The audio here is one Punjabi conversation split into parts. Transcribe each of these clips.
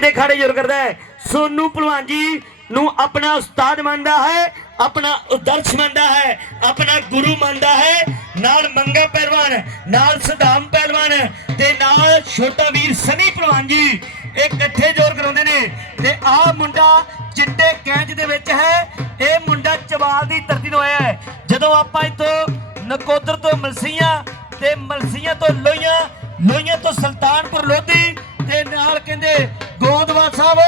ਦੇ ਖਾੜੇ ਜ਼ੋਰ ਕਰਦਾ ਹੈ। ਸੋਨੂ ਭਲਵਾਨ ਜੀ ਨੂੰ ਆਪਣਾ ਉਸਤਾਦ ਮੰਨਦਾ ਹੈ, ਆਪਣਾ ਉਦਰਸ਼ ਮੰਨਦਾ ਹੈ, ਆਪਣਾ ਗੁਰੂ ਮੰਨਦਾ ਹੈ। ਨਾਲ ਮੰਗਾ ਪਹਿਲਵਾਨ, ਨਾਲ ਸਦਾਮ ਪਹਿਲਵਾਨ ਤੇ ਨਾਲ ਛੋਟਾ ਵੀਰ ਸਨੀ ਭਲਵਾਨ ਜੀ। ਇਹ ਇਕੱਠੇ ਜ਼ੋਰ ਕਰਾਉਂਦੇ ਨੇ ਤੇ ਆਹ ਮੁੰਡਾ ਚਿੱਟੇ ਕੈਂਚ ਦੇ ਵਿੱਚ ਹੈ। ਇਹ ਮੁੰਡਾ ਚਵਾਲ ਦੀ ਧਰਤੀ ਤੋਂ ਆਇਆ ਹੈ। ਜਦੋਂ ਆਪਾਂ ਇੱਥੋਂ ਨਕੋਦਰ ਤੋਂ ਮਲਸੀਆਂ ਤੇ ਮਲਸੀਆਂ ਤੋਂ ਲੋਹੀਆਂ ਲੋਹੀਆਂ ਤੋਂ ਸੁਲਤਾਨਪੁਰ ਲੋਧੀ ਤੇ ਨਾਲ ਕਹਿੰਦੇ ਗੋਦਵਾ ਸਾਹਿਬ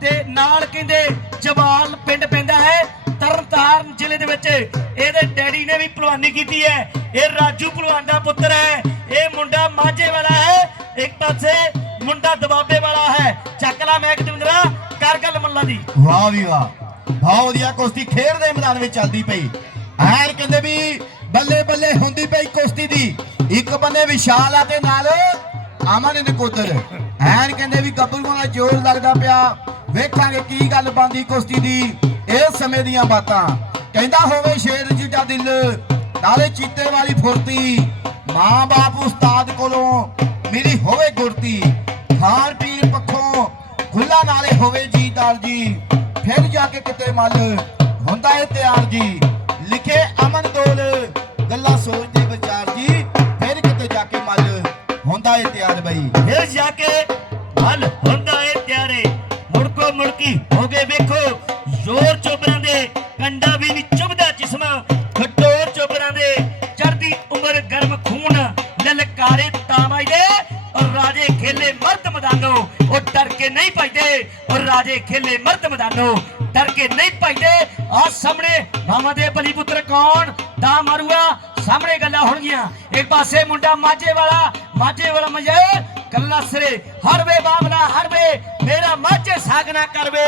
ਤੇ ਨਾਲ ਕਹਿੰਦੇ ਜਵਾਲ ਪਿੰਡ ਪੈਂਦਾ ਹੈ। ਤਰਨਤਾਰਨ ਜ਼ਿਲ੍ਹੇ ਦੇ ਵਿੱਚ ਇਹਦੇ ਡੈਡੀ ਨੇ ਵੀ ਪਹਿਲਵਾਨੀ ਕੀਤੀ ਹੈ। ਇਹ ਰਾਜੂ ਪਹਿਲਵਾਨ ਦਾ ਪੁੱਤਰ ਹੈ। ਇਹ ਮੁੰਡਾ ਮਾਝੇ ਵਾਲਾ ਹੈ। ਇੱਕ ਪਾਸੇ ਮੁੰਡਾ ਦਬਾਬੇ ਵਾਲਾ ਹੈ। ਚੱਕ ਲਾ ਮੈਕ ਦਵਿੰਦਰਾ ਕਰ ਗੱਲ ਮੱਲਾ ਦੀ। ਵਾਹ ਵੀ ਵਾਹ। ਬਹੁਤ ਵਧੀਆ ਕੁਸ਼ਤੀ ਖੇਡ ਦੇ ਮੈਦਾਨ ਵਿੱਚ ਚੱਲਦੀ ਪਈ। ਐਨ ਕਹਿੰਦੇ ਵੀ ਬੱਲੇ ਬੱਲੇ ਹੁੰਦੀ ਪਈ ਕੁਸ਼ਤੀ ਦੀ। ਇੱਕ ਬੰਨੇ ਵਿਸ਼ਾਲ ਆ ਤੇ ਨਾਲ ਅਮਨ ਨਕੋਦਰ ਐਨ ਕਹਿੰਦੇ ਵੀ ਗੱਭਰੂਆਂ ਦਾ ਜੋਰ ਲੱਗਦਾ ਪਿਆ। ਵੇਖਾਂਗੇ ਕੀ ਗੱਲ ਬੰਦੀ ਕੁਸ਼ਤੀ ਦੀ ਇਹ ਸਮੇਂ ਦੀਆਂ ਬਾਤਾਂ। ਕਹਿੰਦਾ ਹੋਵੇ ਸ਼ੇਰ ਜਿੱਡਾ ਦਿਲ, ਨਾਲੇ ਚੀਤੇ ਵਾਲੀ ਫੁਰਤੀ। ਮਾਂ ਬਾਪ ਉਸਤਾਦ ਕੋਲੋਂ ਮੇਰੀ ਹੋਵੇ ਗੁਰਤੀ ਖਾਣ ਪੀਣ ਪੱਖੋਂ ਖੁੱਲਾ ਨਾਲੇ ਹੋਵੇ ਜੀ ਦਾਲ ਜੀ। ਫਿਰ ਜਾ ਕੇ ਕਿਤੇ ਮੱਲ ਹੁੰਦਾ ਏ ਤਿਆਰ ਜੀ। ਲਿਖੇ ਅਮਨ ਦੋਲ ਗੱਲਾਂ ਸੋਚਦੇ ਵਿਚਾਰ ਜੀ। ਫਿਰ ਕਿਤੇ ਜਾ ਕੇ ਮੱਲ ਹੁੰਦਾ ਏ ਤਿਆਰ ਬਈ। ਫਿਰ ਜਾ ਕੇ ਹਲ ਹੁੰਦਾ ਏ ਤਿਆਰੇ। ਮੁੜਕੋ ਮੁੜਕੀ ਹੋ ਵੇਖੋ, ਜ਼ੋਰ ਚੋਬਰਾਂ ਦੇ, ਕੰਡਾ ਵੀ ਨਹੀਂ ਚੁਭਦਾ ਜਿਸਮ। ਖਟੋਰ ਚੋਬਰਾਂ ਦੇ ਚੜਦੀ ਉਮਰ ਗਰਮ ਖੂਨ। ਲਲਕਾਰੇ ਤਾਮਾਈ ਦੇ ਔਰ ਰਾਜੇ ਖੇਲੇ ਮਰਦ ਮਦਾਨੋ। ਉਹ ਡਰ ਕੇ ਨਹੀਂ ਭਜਦੇ ਔਰ ਰਾਜੇ ਖੇਲੇ ਮਰਦ ਮਦਾਨੋ। ਡਰ ਕੇ ਨਹੀਂ ਭਜਦੇ, ਆ ਸਾਹਮਣੇ ਮਾਮਾ ਦੇ ਬਲੀ ਪੁੱਤਰ ਕੌਣ? ਦਾ ਮਾਰੂਗਾ ਸਾਹਮਣੇ ਗੱਲਾਂ ਹੋਣਗੀਆਂ। ਇੱਕ ਪਾਸੇ ਮੁੰਡਾ ਮਾਝੇ ਵਾਲਾ ਮਾਝੇ ਵਾਲਾ ਮਜੇ ਕੱਲਾ ਸਿਰੇ ਹਰਵੇ ਬਾਬਲਾ ਹਰਵੇ ਮੇਰਾ ਮਾਝੇ ਸਾਗਨਾ ਕਰਵੇ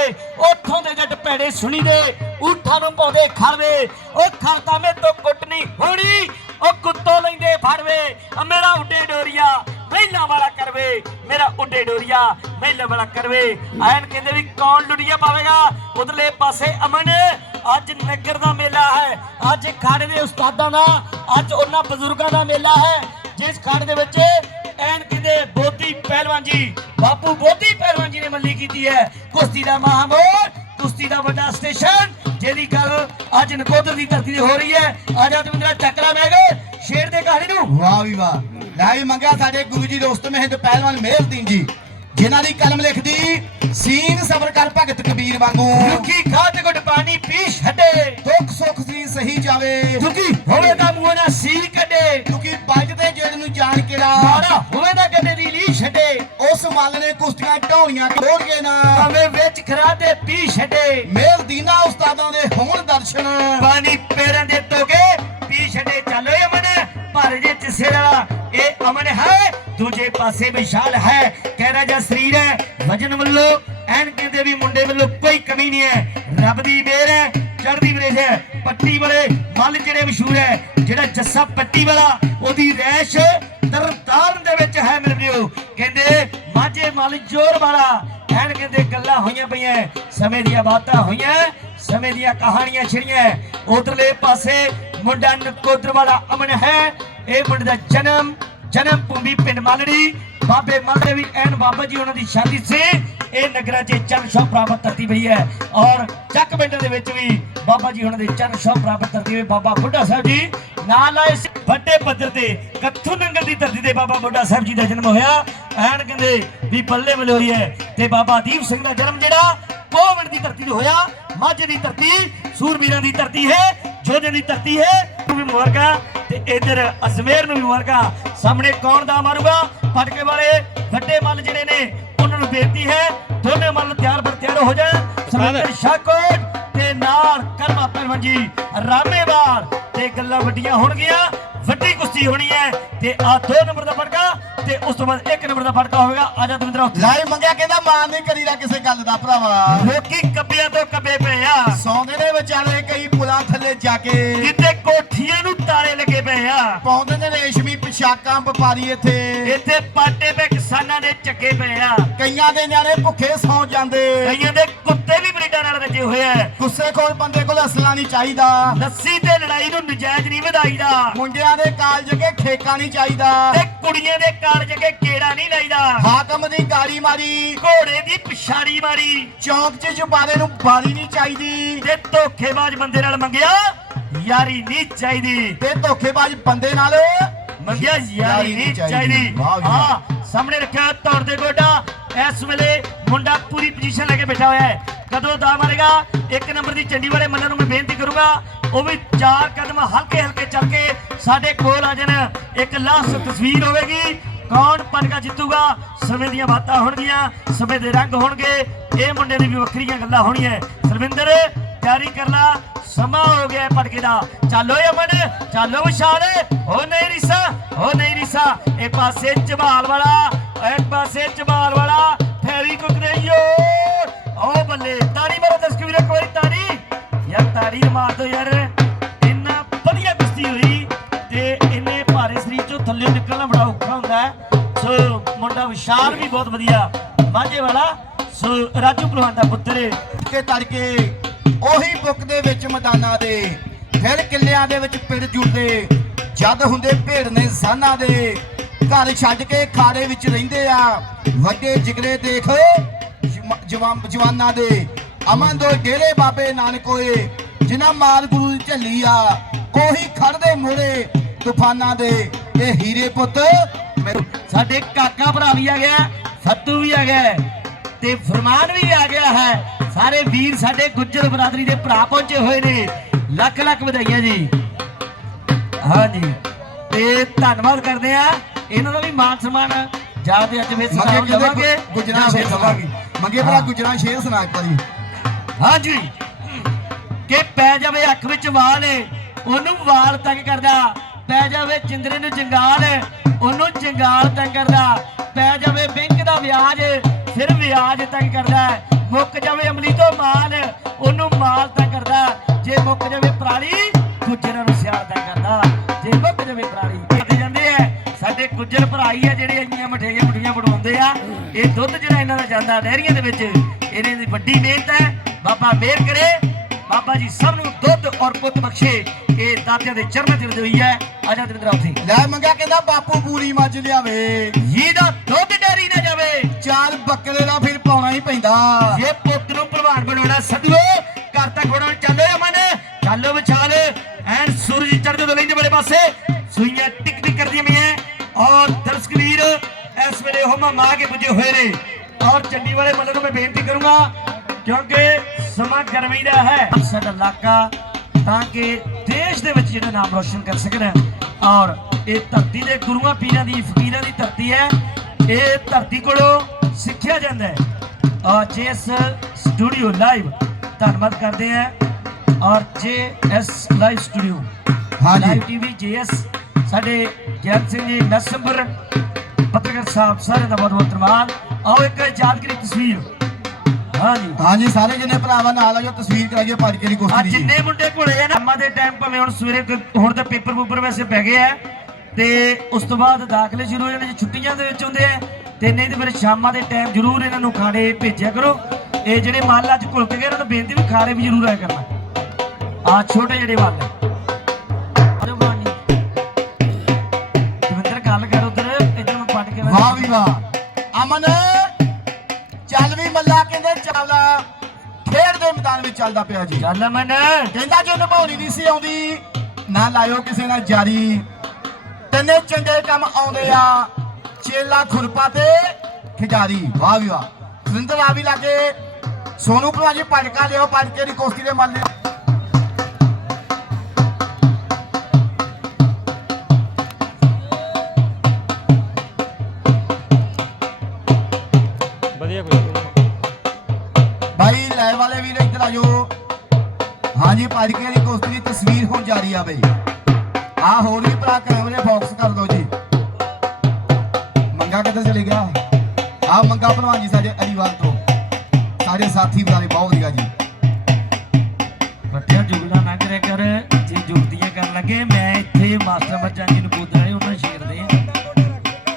ਉਥੋਂ ਦੇ ਜੱਟ ਪੈੜੇ ਸੁਣੀ ਦੇ, ਊਠਾਂ ਨੂੰ ਪਾਉਂਦੇ ਖੜਵੇ ਉਹ ਖੜਦਾ ਮੇ ਤੋਂ ਕੁੱਟਣੀ ਹੋਣੀ, ਉਹ ਕੁੱਤੋਂ ਲੈਂਦੇ ਫੜਵੇ ਮੇਰਾ ਉੱਡੇ ਡੋਰੀਆ, ਮਹਿਲਾ ਵਾਲਾ ਕਰਵੇ ਮੇਰਾ ਉੱਡੇ ਡੋਰੀਆ, ਮਹਿਲਾ ਵਾਲਾ ਕਰਵੇ ਆਇਨ ਕਹਿੰਦੇ ਵੀ ਕੌਣ ਲੁੱਡੀਆਂ ਪਾਵੇਗਾ? ਉਧਰਲੇ ਪਾਸੇ ਅਮਨ, ਅੱਜ ਨਗਰ ਦਾ ਮੇਲਾ ਹੈ। ਅੱਜ ਖਾੜੇ ਦੇ ਉਸਤਾਦਾਂ ਦਾ, ਅੱਜ ਉਹਨਾਂ ਬਜ਼ੁਰਗਾਂ ਦਾ ਮੇਲਾ ਹੈ। ਜਿਸ ਖਾੜੇ ਦੇ ਵਿੱਚ ਐਨ ਕਹਿੰਦੇ ਬੋਧੀ ਪਹਿਲਵਾਨ ਜੀ, ਬਾਪੂ ਬੋਧੀ ਪਹਿਲਵਾਨ ਜੀ ਨੇ ਮੱਲੀ ਕੀਤੀ ਹੈ। ਕੁਸ਼ਤੀ ਦਾ ਮਹਾਮੋੜ ਕੁਸ਼ਤੀ ਦਾ ਵੱਡਾ ਸਟੇਸ਼ਨ ਜਿਹਦੀ ਗੱਲ ਅੱਜ ਨਕੋਦਰ ਦੀ ਧਰਤੀ ਤੇ ਹੋ ਰਹੀ ਹੈ। ਅੱਜ ਅੱਜ ਦਵਿੰਦਰਾ ਚੱਕਰਾ ਮੈਂ ਗਏ ਸ਼ੇਰ ਦੇ ਕਹਾਣੀ ਨੂੰ। ਵਾਹ ਵੀ ਵਾਹ। ਲੈ ਵੀ ਮੰਗਿਆ ਸਾਡੇ ਗੁਰੂ ਜੀ ਦੋਸਤ ਮਹਿੰਦ ਪਹਿਲਵਾਨ ਮੇਹਰਦੀਨ ਜੀ। ਜਿਨ੍ਹਾਂ ਦੀ ਕਲਮ ਲਿਖਦੀ ਸੀਨ ਸਬਰ ਕਰ ਭਗਤ ਕਬੀਰ ਵਾਂਗੂ। ਰੁੱਖੀ ਖਾਦ ਗੁੱਟ ਪਾਣੀ ਪੀ ਛੱਡੇ ਦੁੱਖ ਸੁੱਖ ਦੀ ਸਹੀ ਜਾਵੇ। ਦੁਖੀ ਹੋਵੇ ਤਾਂ ਮੂੰਹ ਨਾਲ ਸੀਰ ਕੱਢੇ। ਕਿਉਂਕਿ ਵੱਜਦੇ ਜਿਹੜੇ ਨੂੰ ਜਾਣ ਕੇ ਰਾ ਮਾੜਾ ਹੋਵੇ ਤਾਂ ਗੱਡੇ ਦੀ ਲੀ ਛੱਡੇ। ਉਸ ਮੱਲ ਨੇ ਕੁਸ਼ਤੀਆਂ ਢਾਉਣੀਆਂ ਖੋਲ ਕੇ ਨਾ। ਭਾਵੇਂ ਵਿੱਚ ਖਰਾ ਦੇ ਪੀ ਛੱਡੇ ਮੇਲ ਦੀਨਾ ਉਸਤਾਦਾਂ ਦੇ ਹੋਣ ਦਰਸ਼ਨ। ਪਾਣੀ ਪੈਰਾਂ ਦੇ ਧੋਕੇ ਪੀ ਛੱਡੇ ਚੱਲੋ ਅਮਨ ਪਰ ਜੇ ਵਾਲਾ ਇਹ ਅਮਨ ਹੈ ਦੂਜੇ ਪਾਸੇ ਵਿਸ਼ਾਲ ਹੈ, ਕਹਿ ਰਾਜਾ ਸਰੀਰ ਹੈ, ਵਜਨ ਵੱਲੋਂ, ਐਨ ਕਹਿੰਦੇ ਵੀ ਮੁੰਡੇ ਵੱਲੋਂ ਕੋਈ ਕਮੀ ਨਹੀਂ ਹੈ। ਰੱਬ ਦੀ ਮਿਹਰ ਹੈ, ਚੜ੍ਹਦੀ ਬਰੇਸ਼ ਹੈ, ਪੱਟੀ ਵਾਲੇ ਮੱਲ ਜਿਹੜੇ ਮਸ਼ਹੂਰ ਹੈ, ਜਿਹੜਾ ਜੱਸਾ ਪੱਟੀ ਵਾਲਾ, ਉਹਦੀ ਰੈਸ਼ ਤਰਨਤਾਰਨ ਦੇ ਵਿੱਚ ਹੈ ਮੇਰੇ ਵੀਰੋ। ਕਹਿੰਦੇ, ਮਾਝੇ ਮੱਲ ਜੋਰ ਵਾਲਾ, ਐਨ ਕਹਿੰਦੇ ਗੱਲਾਂ ਹੋਈਆਂ ਪਈਆਂ, ਸਮੇਂ ਦੀਆਂ ਬਾਤਾਂ ਹੋਈਆਂ, ਸਮੇਂ ਦੀਆਂ ਕਹਾਣੀਆਂ ਛਿੜੀਆਂ। ਉਧਰਲੇ ਪਾਸੇ ਮੁੰਡਾ ਨਕੋਦਰ ਵਾਲਾ ਅਮਨ ਹੈ, ਇਹ ਮੁੰਡੇ ਦਾ ਜਨਮ ਜਨਮ ਭੂਮੀ ਪਿੰਡ ਮਾਲੜੀ, ਬਾਬੇ ਮਾਲੜੇ ਵੀ ਐਨ ਬਾਬਾ ਜੀ ਉਹਨਾਂ ਦੀ ਸ਼ਾਦੀ ਸੀ। ਇਹ ਨਗਰਾਂ 'ਚ ਚਰਨ ਸ਼ੋਭ ਪ੍ਰਾਪਤ ਧਰਤੀ ਪਈ ਹੈ। ਔਰ ਚੱਕ ਪਿੰਡ ਦੇ ਵਿੱਚ ਵੀ ਬਾਬਾ ਜੀ ਉਹਨਾਂ ਦੇ ਚਰਨ ਸ਼ੋਭ ਪ੍ਰਾਪਤ ਧਰਤੀ ਹੋਈ ਬਾਬਾ ਬੁੱਢਾ ਸਾਹਿਬ ਜੀ ਨਾਲ ਆਏ ਵੱਡੇ ਪੱਧਰ ਤੇ, ਕੱਥੂ ਨੰਗਲ ਦੀ ਧਰਤੀ ਤੇ ਬਾਬਾ ਬੁੱਢਾ ਸਾਹਿਬ ਜੀ ਦਾ ਜਨਮ ਹੋਇਆ। ਐਨ ਕਹਿੰਦੇ ਵੀ ਬੱਲੇ ਬੱਲੇ ਹੋਈ ਹੈ ਤੇ ਬਾਬਾ ਦੀਪ ਸਿੰਘ ਦਾ ਜਨਮ ਜਿਹੜਾ, ਕੋਵਿਡ ਦੀ ਧਰਤੀ ਤੇ ਹੋਇਆ। ਮਾਝੇ ਦੀ ਧਰਤੀ, ਸੂਰਬੀਰਾਂ ਦੀ ਧਰਤੀ ਹੈ ਜੋਧੇ ਦੀ ਧਰਤੀ ਹੈ। ਨੂੰ ਮੁਬਾਰਕਾਂ। ਤੇ ਇਧਰ ਅਜਮੇਰ ਨੂੰ ਵੀ ਮੁਬਾਰਕਾਂ ਸਾਹਮਣੇ ਕੌਣ ਦਾ ਮਾਰੂਗਾ? ਫਟਕੇ ਵਾਲੇ ਵੱਡੇ ਮੱਲ ਜਿਹੜੇ ਨੇ ਉਹਨਾਂ ਨੂੰ ਬੇਨਤੀ ਹੈ ਦੋਨੇ ਮੱਲ ਤਿਆਰ ਬਰ ਤਿਆਰ ਹੋ ਜਾਣ। ਸਮੁੰਦਰ ਸ਼ਾਕੋਟ ਤੇ ਨਾਲ ਕਰਮਾ ਪਹਿਲਵਾਨ ਜੀ ਰਾਮੇਵਾਲ ਤੇ ਗੱਲਾਂ ਵੱਡੀਆਂ ਹੋਣਗੀਆਂ। ਵੱਡੀ ਕੁਸ਼ਤੀ ਹੋਣੀ ਹੈ ਤੇ ਆ ਦੋ ਨੰਬਰ ਦਾ ਫੜਕਾ ਤੇ ਉਸ ਤੋਂ ਬਾਅਦ ਇੱਕ ਨੰਬਰ ਦਾ ਫੜਕਾ ਹੋਵੇਗਾ। ਆਜਾ ਦਵਿੰਦਰ ਲਾਈ ਮੰਗਿਆ ਕਹਿੰਦਾ ਮਾਨ ਨਹੀਂ ਕਰੀਦਾ ਕਿਸੇ ਗੱਲ ਦਾ ਭਰਾਵਾ। ਲੋਕੀ ਕੱਬਿਆਂ ਤੋਂ ਕੱਬੇ ਪਏ ਆ। ਸੌਂਦੇ ਨੇ ਵਿਚਾਰੇ ਕਈ ਪੁਲਾਂ ਥੱਲੇ ਜਾ ਕੇ। ਕਿਤੇ ਕੋਠੀਆਂ ਪਾਉਂਦੇ ਨੇ ਰੇਸ਼ਮੀ ਪੋਸ਼ਾਕਾਂ ਵਪਾਰੀ ਇੱਥੇ। ਇੱਥੇ ਪਾਟੇ ਪੇ ਕਿਸਾਨਾਂ ਦੇ ਚੱਕੇ ਪਏ ਆ। ਕਈਆਂ ਦੇ ਨਿਆਣੇ ਭੁੱਖੇ ਸੌ ਜਾਂਦੇ। ਕਈਆਂ ਦੇ ਕੁੱਤੇ ਵੀ ਬਰੀਡਾਂ ਨਾਲ ਰੱਜੇ ਹੋਏ ਐ ਗੁੱਸੇ ਖੋਰ ਬੰਦੇ ਕੋਲ ਅਸਲਾ ਨਹੀਂ ਚਾਹੀਦਾ। ਲੱਸੀ ਤੇ ਲੜਾਈ ਨੂੰ ਨਜਾਇਜ਼ ਨਹੀਂ ਵਧਾਈਦਾ। ਮੁੰਡਿਆਂ ਦੇ ਕਾਲਜ ਕੇ ਠੇਕਾ ਨਹੀਂ ਚਾਹੀਦਾ। ਤੇ ਕੁੜੀਆਂ ਦੇ ਕਾਲਜ ਕੇ ਕੇੜਾ ਨਹੀਂ ਲਾਈਦਾ। ਹਾਕਮ ਦੀ ਗਾੜੀ ਮਾਰੀ। ਘੋੜੇ ਦੀ ਪਿਛਾੜੀ ਮਾਰੀ। ਚੌਂਕ 'ਚ ਜੁਬਾਰੇ ਨੂੰ ਬਾਰੀ ਨਹੀਂ ਚਾਹੀਦੀ। ਤੇ ਧੋਖੇਬਾਜ਼ ਬੰਦੇ ਨਾਲ ਮੰਗਿਆ ਯਾਰੀ ਨਹੀਂ ਚਾਹੀਦੀ। ਤੇ ਧੋਖੇਬਾਜ਼ ਬੰਦੇ ਨਾਲ ਮੰਗਿਆ ਯਾਰੀ ਨਹੀਂ ਚਾਹੀਦੀ। ਹਾਂ ਸਾਹਮਣੇ ਰੱਖਿਆ ਤੌਰ ਦੇ ਗੋਡਾ। ਇਸ ਵੇਲੇ ਮੁੰਡਾ ਪੂਰੀ ਪੋਜੀਸ਼ਨ ਲੈ ਕੇ ਬੈਠਾ ਹੋਇਆ ਹੈ। ਕਦੋਂ ਦਾ ਮਾਰੇਗਾ? ਇੱਕ ਨੰਬਰ ਦੀ ਚੰਡੀ ਵਾਲੇ ਮੱਲਾਂ ਨੂੰ ਮੈਂ ਬੇਨਤੀ ਕਰੂੰਗਾ। ਉਹ ਵੀ ਚਾਰ ਕਦਮ ਹਲਕੇ ਹਲਕੇ ਚੱਲ ਕੇ ਸਾਡੇ ਕੋਲ ਆ ਜਾਣ। ਇੱਕ ਲਾਸਟ ਤਸਵੀਰ ਹੋਵੇਗੀ। ਕੌਣ ਪਨਗਾ ਜਿੱਤੂਗਾ? ਸਮੇਂ ਦੀਆਂ ਬਾਤਾਂ ਹੋਣਗੀਆਂ। ਸਮੇਂ ਦੇ ਰੰਗ ਹੋਣਗੇ। ਇਹ ਮੁੰਡੇ ਦੀ ਵੀ ਵੱਖਰੀਆਂ ਗੱਲਾਂ ਹੋਣੀਆਂ। ਸਰਵਿੰਦਰ ਤਿਆਰੀ ਕਰਨਾ ਸਮਾਂ ਹੋ ਗਿਆ ਪਟਕੇ ਦਾ। ਚੱਲੋ ਅਮਨ, ਚੱਲੋ ਵਿਸ਼ਾਲ, ਹੋ ਨਹੀਂ ਰਿਸਾ, ਹੋ ਨਹੀਂ ਰਿਸਾ। ਇੱਕ ਪਾਸੇ ਚਬਾਲ ਵਾਲਾ ਇੱਕ ਪਾਸੇ ਚਬਾਲ ਵਾਲਾ, ਫੇਰੀ ਕੁਕਰਈਓ ਓ। ਬੱਲੇ, ਤਾੜੀ ਮਾਰੋ ਦਰਸ਼ਕ ਇੱਕ ਵਾਰੀ ਤਾੜੀ। ਯਾਰ ਤਾੜੀ ਮਾਰ ਦੋ ਯਾਰ, ਇੰਨਾ ਵਧੀਆ ਕੁਸ਼ਤੀ ਹੋਈ ਤੇ ਇੰਨੇ ਭਾਰੇ ਸਰੀਰ ਚੋਂ ਥੱਲੇ ਨਿਕਲਣਾ ਬੜਾ ਔਖਾ ਹੁੰਦਾ ਸੋ ਮੁੰਡਾ ਵਿਸ਼ਾਲ ਵੀ ਬਹੁਤ ਵਧੀਆ, ਮਾਝੇ ਵਾਲਾ। ਸੋ ਰਾਜੂ ਪਹਿਲਵਾਨ ਦਾ ਪੁੱਤਰ ਕੇ ਤੜਕੇ ਉਹੀ ਬੁੱਕ ਦੇ ਵਿੱਚ ਮੈਦਾਨਾਂ ਦੇ, ਫਿਰ ਕਿੱਲਿਆਂ ਦੇ ਵਿੱਚ ਪਿੜ ਜੁੜਦੇ। ਜਦ ਹੁੰਦੇ ਭੇੜ ਨੇ ਸਾਨਾਂ ਦੇ, ਘਰ ਛੱਡ ਕੇ ਖਾੜੇ ਵਿੱਚ ਰਹਿੰਦੇ ਆ। ਵੱਡੇ ਜਿਗਰੇ ਦੇਖ ਜਵਾਨਾਂ ਦੇ। ਅਮਨ ਦੋ ਡੇਰੇ ਬਾਬੇ ਨਾਨਕੋਏ ਜਿਨ੍ਹਾਂ ਮਾਰ ਗੁਰੂ ਦੀ ਝੱਲੀ ਆ, ਉਹੀ ਖੜਦੇ ਮੋਰੇ ਤੂਫਾਨਾਂ ਦੇ। ਇਹ ਹੀਰੇ ਪੁੱਤ ਮੇਰੇ ਸਾਡੇ ਕਾਕਾ ਭਰਾ ਵੀ ਆ ਗਿਆ, ਸੱਤੂ ਵੀ ਆ ਗਿਆ ਤੇ ਫਰਮਾਨ ਵੀ ਆ ਗਿਆ ਹੈ ਸਾਰੇ ਵੀਰ ਸਾਡੇ ਗੁੱਜਰ ਬਰਾਦਰੀ ਦੇ ਭਰਾ ਪਹੁੰਚੇ ਹੋਏ ਨੇ। ਲੱਖ ਲੱਖ ਵਧਾਈਆਂ ਜੀ। ਹਾਂਜੀ। ਤੇ ਧੰਨਵਾਦ ਕਰਦੇ ਆ। ਇਹਨਾਂ ਦਾ ਵੀ ਮਾਨ ਸਨਮਾਨ ਜਾਦੇ ਅੱਜ ਮੰਗੇ ਸਲਾਮ ਦੇਵਾਂਗੇ। ਗੁਜਰਾਂ ਸ਼ੇਰ ਸੁਣਾਗੀ ਮੰਗੇ ਭਰਾ ਗੁਜਰਾਂ ਸ਼ੇਰ ਸੁਣਾ ਇੱਕ ਵਾਰੀ। ਹਾਂਜੀ। ਕਿ ਪੈ ਜਾਵੇ ਅੱਖ ਵਿੱਚ ਵਾਲ ਉਹਨੂੰ ਵਾਲ ਤੰਗ ਕਰਦਾ। ਪੈ ਜਾਵੇ ਚਿੰਦਰੇ ਨੂੰ ਜੰਗਾਲ ਉਹਨੂੰ ਜੰਗਾਲ ਤੰਗ ਕਰਦਾ। ਪੈ ਜਾਵੇ ਬੈਂਕ ਦਾ ਵਿਆਜ ਫਿਰ ਵਿਆਜ ਤੰਗ ਕਰਦਾ। ਮੁੱਕ ਜਾਵੇ ਅਮਲੀ ਤੋਂ ਮਾਲ, ਉਹਨੂੰ ਮਾਲ ਤਾਂ ਕਰਦਾ। ਜੇ ਮੁੱਕ ਜਾਵੇ ਪਰਾਲੀ, ਗੁੱਜਰਾਂ ਨੂੰ ਸਿਆਲ ਤਾਂ ਕਰਦਾ। ਜੇ ਮੁੱਕ ਜਾਵੇ ਪਰਾਲੀ ਕਰਦੇ ਜਾਂਦੇ ਆ। ਸਾਡੇ ਗੁੱਜਰ ਭਰਾਈ ਆ ਜਿਹੜੇ ਇੰਨੀਆਂ ਮਠਿਆਈਆਂ ਮੁਠੀਆਂ ਬਣਾਉਂਦੇ ਆ। ਇਹ ਦੁੱਧ ਜਿਹੜਾ ਇਹਨਾਂ ਦਾ ਜਾਂਦਾ ਡੈਰੀਆਂ ਦੇ ਵਿੱਚ, ਇਹਨਾਂ ਦੀ ਵੱਡੀ ਮਿਹਨਤ ਹੈ। ਬਾਬਾ ਮਿਹਰ ਕਰੇ। ਬਾਬਾ ਜੀ ਸਭ ਨੂੰ ਦੁੱਧ ਔਰ ਪੁੱਤ ਬਖਸ਼ੇ। ਇਹ ਦਾਤਿਆਂ ਦੇ ਚਰਨਾਂ ਰਦੀ ਹੋਈ ਹੈ। ਆਜਾ ਦਵਿੰਦਰਾ ਉੱਥੇ ਲੈ ਮੰਗਿਆ ਕਹਿੰਦਾ ਬਾਪੂ ਪੂਰੀ ਮੱਝ ਲਿਆਵੇ। ਜਿਹਦਾ ਦੁੱਧ ਡੈਰੀ ਨਾ ਜਾਵੇ। ਚਾਰ ਬੱਕਰੇ ਦਾ ਫਿਰ ਪਾਉਣਾ ਹੀ ਪੈਂਦਾ। ਜੇ ਪੁੱਤ ਨੂੰ ਭਲਵਾਨ ਬਣਾਉਣਾ ਸਦੂਓ ਘਰ ਤੱਕ ਬਣਾਉਣ ਚੱਲੋ ਅਮਨ ਚੱਲੋ ਵਿਚਾਲ ਐਨ ਸੂਰਜ ਚੜ੍ਹਦੇ ਤੋਂ ਲੈਂਦੇ ਵਾਲੇ ਪਾਸੇ। ਸੂਈਆਂ ਟਿਕ ਟਿਕ ਕਰਦੀਆਂ ਪਈਆਂ। ਔਰ ਦਰਸ਼ਕ ਵੀਰ ਇਸ ਵੇਲੇ ਉਹ ਮਾ ਕੇ ਪੁੱਜੇ ਹੋਏ ਨੇ। ਔਰ ਚੰਡੀ ਵਾਲੇ ਮੱਲੇ ਨੂੰ ਮੈਂ ਬੇਨਤੀ ਕਰੂੰਗਾ ਕਿਉਂਕਿ ਸਮਾਂ ਗਰਮੀ ਦਾ ਹੈ। ਸਾਡਾ ਇਲਾਕਾ ਤਾਂ ਕਿ ਦੇਸ਼ ਦੇ ਵਿੱਚ ਜਿਹੜਾ ਨਾਮ ਰੋਸ਼ਨ ਕਰ ਸਕਣ। ਔਰ ਇਹ ਧਰਤੀ ਦੇ ਗੁਰੂਆਂ ਪੀਰਾਂ ਦੀ ਫਕੀਰਾਂ ਦੀ ਧਰਤੀ ਹੈ। ਇਹ ਧਰਤੀ ਕੋਲੋਂ ਸਿੱਖਿਆ ਜਾਂਦਾ ਹੈ। ਔਰ ਜੇਐਸ ਸਟੂਡੀਓ ਲਾਈਵ ਧੰਨਵਾਦ ਕਰਦੇ ਆ ਔਰ ਜੇਐਸ ਲਾਈਵ ਸਟੂਡੀਓ ਹਾਂਜੀ। ਲਾਈਵ ਟੀਵੀ ਜੇਐਸ ਸਾਡੇ ਗਿਆਨ ਸਿੰਘ ਜੀ ਨਸੰਬਰ ਪੱਤਰਕਾਰ ਸਾਹਿਬ ਸਾਰਿਆਂ ਦਾ ਬਹੁਤ ਬਹੁਤ ਧੰਨਵਾਦ। ਆਓ ਇੱਕ ਯਾਦਗਾਰੀ ਤਸਵੀਰ ਹਾਂਜੀ। ਹਾਂਜੀ ਸਾਰੇ ਜਿਹਨੇ ਭਰਾਵਾਂ ਨਾਲ ਆਜੋ ਤਸਵੀਰ ਕਰਾਈਏ ਭੱਜ ਕੇ ਦੀ ਆ ਜਿੰਨੇ ਮੁੰਡੇ ਘੁਲੇ ਆ ਨਾ ਅੰਮਾ ਦੇ ਟਾਈਮ ਭਾਵੇਂ ਹੁਣ ਸਵੇਰੇ ਕੋਈ- ਹੁਣ ਤਾਂ ਪੇਪਰ ਪੂਪਰ ਵੈਸੇ ਪੈ ਗਏ ਆ ਤੇ ਉਸ ਤੋਂ ਬਾਅਦ ਦਾਖਲੇ ਸ਼ੁਰੂ ਹੋ ਜਾਣੇ ਜੇ ਛੁੱਟੀਆਂ ਦੇ ਵਿੱਚ ਹੁੰਦੇ ਆ ਤੇ ਨਹੀਂ ਤੇ ਫਿਰ ਸ਼ਾਮਾਂ ਦੇ ਟਾਈਮ ਜ਼ਰੂਰ ਇਹਨਾਂ ਨੂੰ ਖਾੜੇ ਭੇਜਿਆ ਕਰੋ। ਇਹ ਜਿਹੜੇ ਮੰਨ ਅੱਜ ਘੁਲ ਕੇ ਗਏ ਇਹਨਾਂ ਨੂੰ ਬੇਨਤੀ ਵੀ ਖਾੜੇ ਵੀ ਜ਼ਰੂਰ ਆਇਆ ਕਰਨਾ। ਆ ਛੋਟੇ ਜਿਹੜੇ ਵੱਲ ਅਰੇ ਬਾਨੀ ਦਵਿੰਦਰ ਗੱਲ ਕਰ ਉਧਰ ਇਧਰ ਮੈਂ ਪੱਟ ਕੇ ਵਾਹ ਵੀ ਵਾਹ। ਅਮਨ! ਮੈਦਾਨ ਵਿੱਚ ਚੱਲਦਾ ਪਿਆ ਜੀ। ਚੱਲ ਮਨ, ਕਹਿੰਦਾ ਜੋ ਨਿਭਾਉਣੀ ਨਹੀਂ ਸੀ ਆਉਂਦੀ, ਨਾ ਲਾਇਓ ਕਿਸੇ ਨਾਲ ਜਾਰੀ। ਤੈਨੇ ਚੰਗੇ ਕੰਮ ਆਉਂਦੇ ਆ, ਚੇਲਾ ਖੁਰਪਾ ਤੇ ਖਿਜਾਰੀ ਵਾਹ ਵੀ ਵਾਹ। ਸੁਰਿੰਦਰ ਆ ਵੀ ਲਾਗੇ। ਸੋਨੂ ਭਰਾ ਜੀ ਪੜਕਾ ਲਿਓ ਪਟਕੇ ਦੀ ਕੋਸ਼ਤੀ ਦੇ ਮੱਲ ਭਾਈ ਲੈ ਵਾਲੇ ਵੀਰ ਇੱਧਰ ਆਜੋ ਹਾਂਜੀ ਪਟਕੇ ਦੀ ਕੋਸ਼ਤੀ ਦੀ ਤਸਵੀਰ ਹੁਣ ਜਾਰੀ ਆ ਬਈ। ਆ ਹੋਰ ਵੀ ਭਰਾ ਕੈਮਰੇ ਫੋਕਸ ਕਰ ਦਿਓ ਜੀ। ਮੰਗਾ ਕਿੱਧਰ ਚਲੇ ਗਿਆ? ਆ ਮੰਗਾ ਭਲਵਾਨ ਜੀ ਸਾਡੇ ਅਰੀਵਾਲ ਤੋਂ। ਸਾਡੇ ਸਾਥੀ ਬਰਾਲੇ ਬਹੁਤ ਵਧੀਆ ਜੀ। ਬੱਟਿਆ ਜੁਗਲਾ ਨਾ ਕਰਿਆ ਕਰ ਜੇ ਜੁਗਦੀਆਂ ਕਰਨ ਲੱਗੇ ਮੈਂ ਇੱਥੇ ਮਾਸਟਰ ਬੱਚਾ ਜੀ ਨੂੰ ਪੁੱਛ ਰਹੇ ਉਹਨਾਂ ਸ਼ੇਰਦੇ ਆ।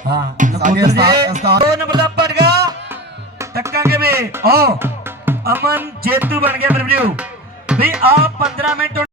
ਹਾਂ ਸਾਡੇ ਉਸਤਾਦ- ਜੀ ਉਸਤਾਦ- ਦੋ ਨੰਬਰ ਦਾ ਪੜਗਾ ਟੱਕਾਂਗੇ ਵੇ। ਓ ਜੇਤੂ ਬਣ ਗਿਆ ਬਰਬੜਿਓ ਵੀ ਆ 15 ਮਿੰਟ